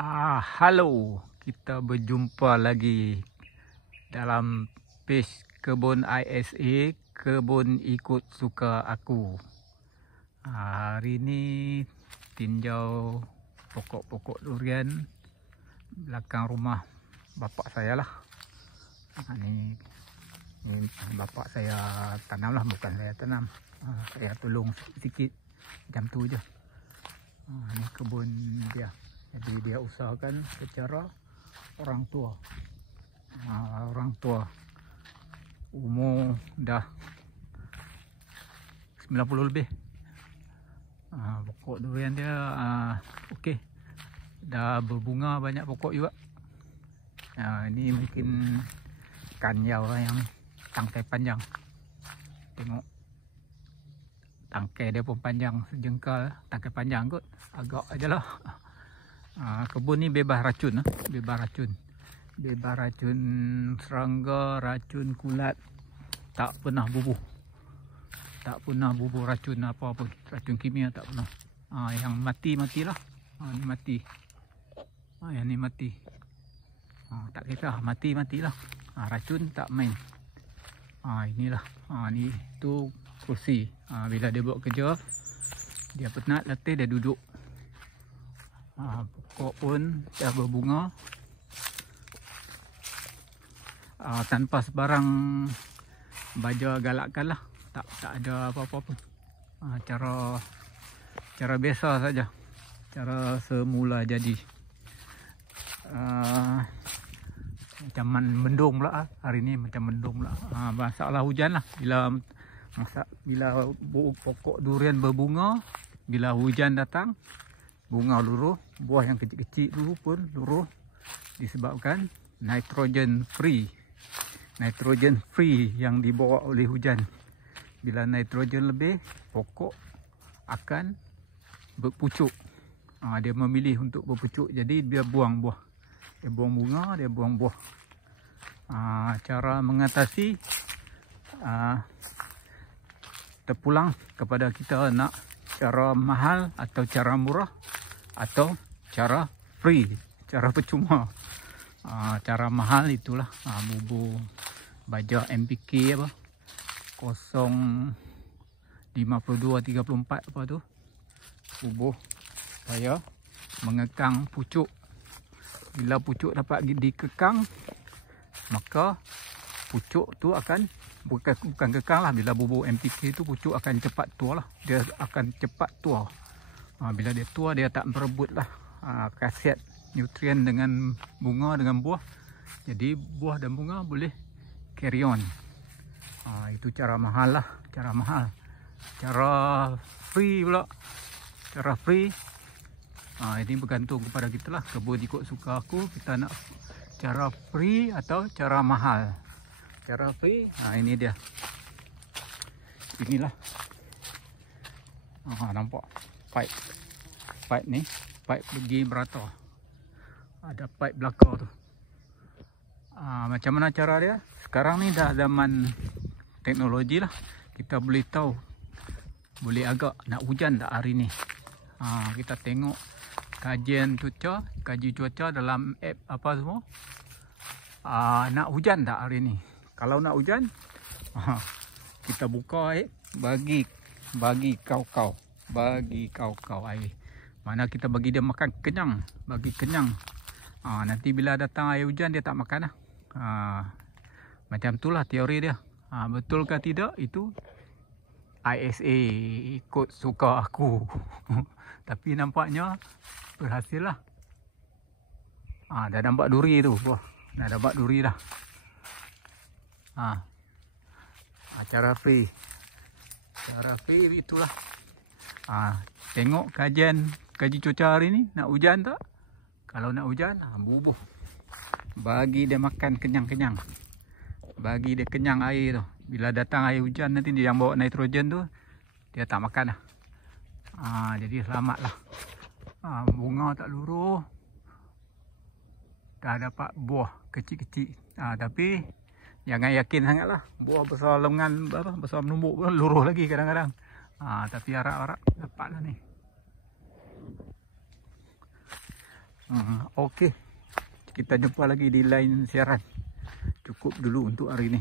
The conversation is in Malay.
Halo, kita berjumpa lagi dalam page kebun ISA, kebun ikut suka aku. Hari ini tinjau pokok-pokok durian belakang rumah bapak saya lah. Ini bapak saya tanam lah, bukan saya tanam. Saya tolong sikit macam tu je. Ini kebun dia. Jadi dia usahakan secara orang tua. Orang tua umur dah 90 lebih. Pokok durian dia okey. Dah berbunga banyak pokok juga. Ini mungkin kanyau lah yang tangkai panjang. Tengok tangkai dia pun panjang sejengkal, tangkai panjang kot. Agak aja lah. Kebun ni bebas racun, bebas racun serangga, racun kulat, tak pernah bubuh racun apa pun, racun kimia tak pernah. Yang matilah. Ni mati. Yang ni mati. Tak kisah, matilah. Racun tak main. Inilah. Ni tu kursi. Bila dia buat kerja, dia penat letih, dia duduk. Pokok pun dah berbunga. Tanpa sebarang baja galakkan lah. Tak ada apa-apa pun. Cara biasa saja. Cara semula jadi. Macam mendung pula hari ni, macam mendung pula. Masalah hujan lah. Bila pokok durian berbunga, bila hujan datang, bunga luruh, buah yang kecil-kecil dulu pun luruh disebabkan nitrogen free yang dibawa oleh hujan. Bila nitrogen lebih, pokok akan berpucuk. Dia memilih untuk berpucuk, jadi dia buang buah, dia buang bunga, dia buang buah. Cara mengatasi, terpulang kepada kita nak cara mahal atau cara murah atau cara free, cara percuma. Cara mahal itulah bubur baja MPK apa 05234 apa tu, bubur supaya mengekang pucuk. Bila pucuk dapat dikekang, maka pucuk tu akan bukan kekang lah. Bila bubur MPK tu pucuk akan cepat tua lah. Dia akan cepat tua. Bila dia tua, dia tak berebut lah khasiat nutrien dengan bunga, dengan buah. Jadi buah dan bunga boleh carry on. Itu cara mahal lah. Cara mahal. Cara free pula. Cara free, ini bergantung kepada kita lah. Kebun ikut suka aku, kita nak cara free atau cara mahal. Cara free, ini dia. Inilah. Nampak pipe ni, pipe pergi merata. Ada pipe belakang tu. Macam mana cara dia? Sekarang ni dah zaman teknologi lah. Kita boleh tahu, boleh agak nak hujan tak hari ni. Kita tengok kaji cuaca dalam app apa semua. Nak hujan tak hari ni? Kalau nak hujan, kita buka air, bagi kau-kau air. Mana kita bagi dia makan kenyang, bagi kenyang. Nanti bila datang air hujan dia tak makan lah. Macam itulah teori dia. Betul ke tidak itu ISA ikut suka aku. Tapi nampaknya berhasil lah. Dah nampak duri tu, buah. Dah dapat duri dah. Cara free itulah. Tengok kaji cuaca hari ni, nak hujan tak? Kalau nak hujan, bubuh. Bagi dia makan kenyang-kenyang. Bagi dia kenyang air tu. Bila datang air hujan nanti dia yang bawa nitrogen tu, dia tak makan lah. Jadi selamat lah. Bunga tak luruh. Dah dapat buah kecil-kecil. Tapi jangan yakin sangat lah. Buah besar lengan, besar menumbuk pun luruh lagi kadang-kadang. Tapi harap-harap dapat lah ni. Okey, kita jumpa lagi di lain siaran. Cukup dulu untuk hari ini.